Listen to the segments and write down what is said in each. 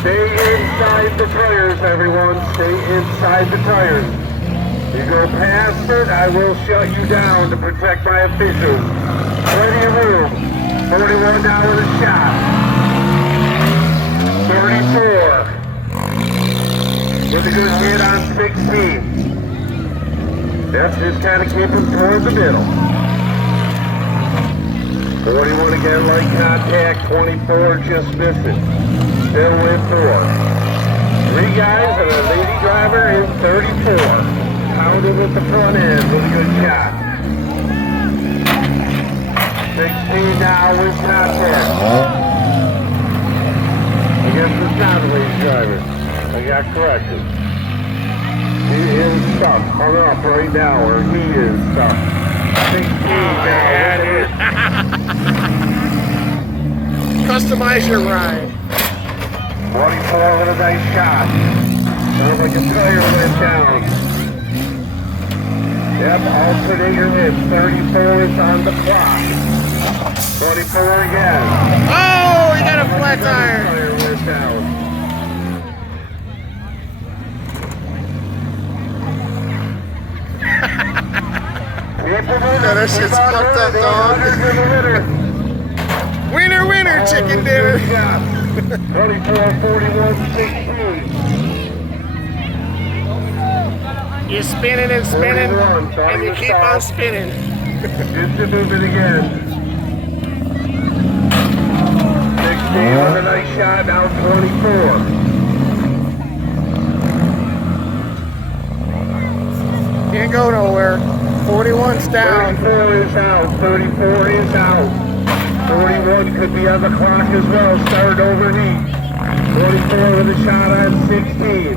Stay inside the tires, everyone. Stay inside the tires. You go past it, I will shut you down to protect my officials. Plenty of room. 41 now with a shot. 34. With a good hit on 16. That's just kind of keep him toward the middle. 41 again, light contact. 24 just missing. Still with 4. 3 guys and a lady driver in 34. Pounded with the front end with a good shot. 16 now with contact. I guess it's not a lady driver. I got corrected. He is stuck. Hung up right now, or he is stuck. 16 now with it. Customize your ride. 24 with a nice shot. Sounds like a tire went down. Yep, alternator hit. 34 is on the clock. 24 again. Oh, he got a flat tire. Tire went down. Yeah, that shit's fucked up, dog. Winner, winner, chicken dinner. 24, 41, 16. You're spinning and spinning, 41, and you keep on spinning. Just to move it again. 16 with a nice shot, now 24. Can't go nowhere. 41's down. 34 is out, 34 is out. 41 could be on the clock as well, start overheat. 44 with a shot on 16.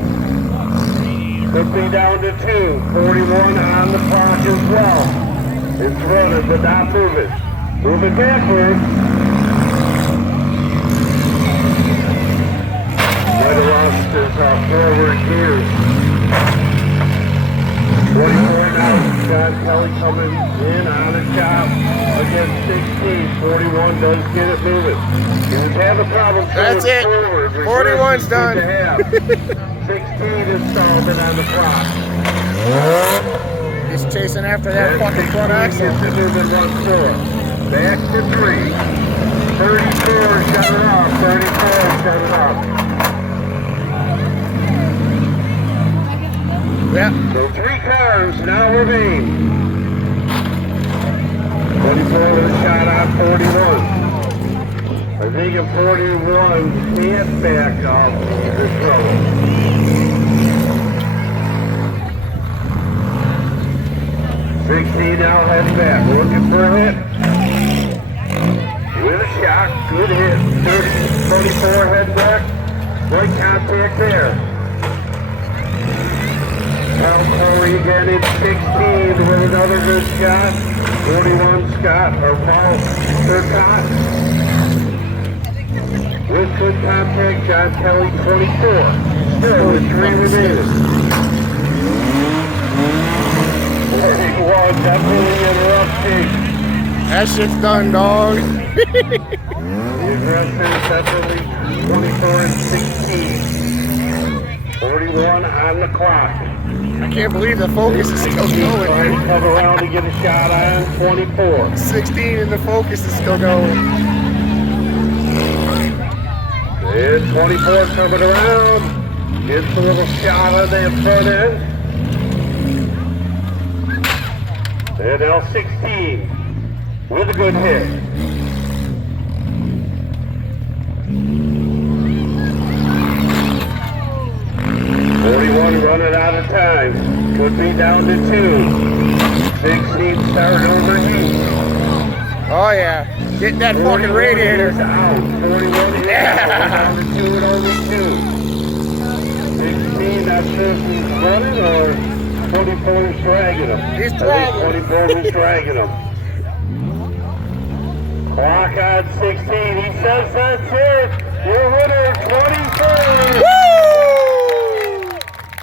Could be down to 2. 41 on the clock as well. It's running, but not moving. Moving backwards. Might have lost his forward gears. 44 now. John Kelly coming in on a shot against 16. 41 does get it moving. He was having problems That's going it. forward. 41's done. 16 is solved on the clock. He's chasing after that fucking front axle. Gets it moving 1-4. Back to 3. 34 shut it off. 34 shut it off. Yeah. So 3 cars now remain. 24 with a shot on 41. I think if 41 can't back off the trouble. 16 now heads back, looking for a hit. With a shot, good hit. 24 head back, right contact there. Now Corey again in 16 with another good shot. 41 Scott, or Paul Turcott. With good contact, John Kelly 24. Still with 3 remaining. 41, definitely in rough shape. That shit's done, dog. The aggressor is definitely 24 and 16. 41 on the clock. I can't believe the Focus is still going. Trying to come around to get a shot on 24. 16 and the Focus is still going. There's 24 coming around. Gets a little shot on that front end. And now 16 with a good hit. 41 running out of time. Could be down to 2. 16 start overheat. Oh yeah. Get that fucking radiator. Out. 41 is out. Down to 2 and only 2. 16, not sure if he's running or 24 is dragging him. He's dragging. 24 is dragging him. Clock on 16. He says that's it. Your winner, 24.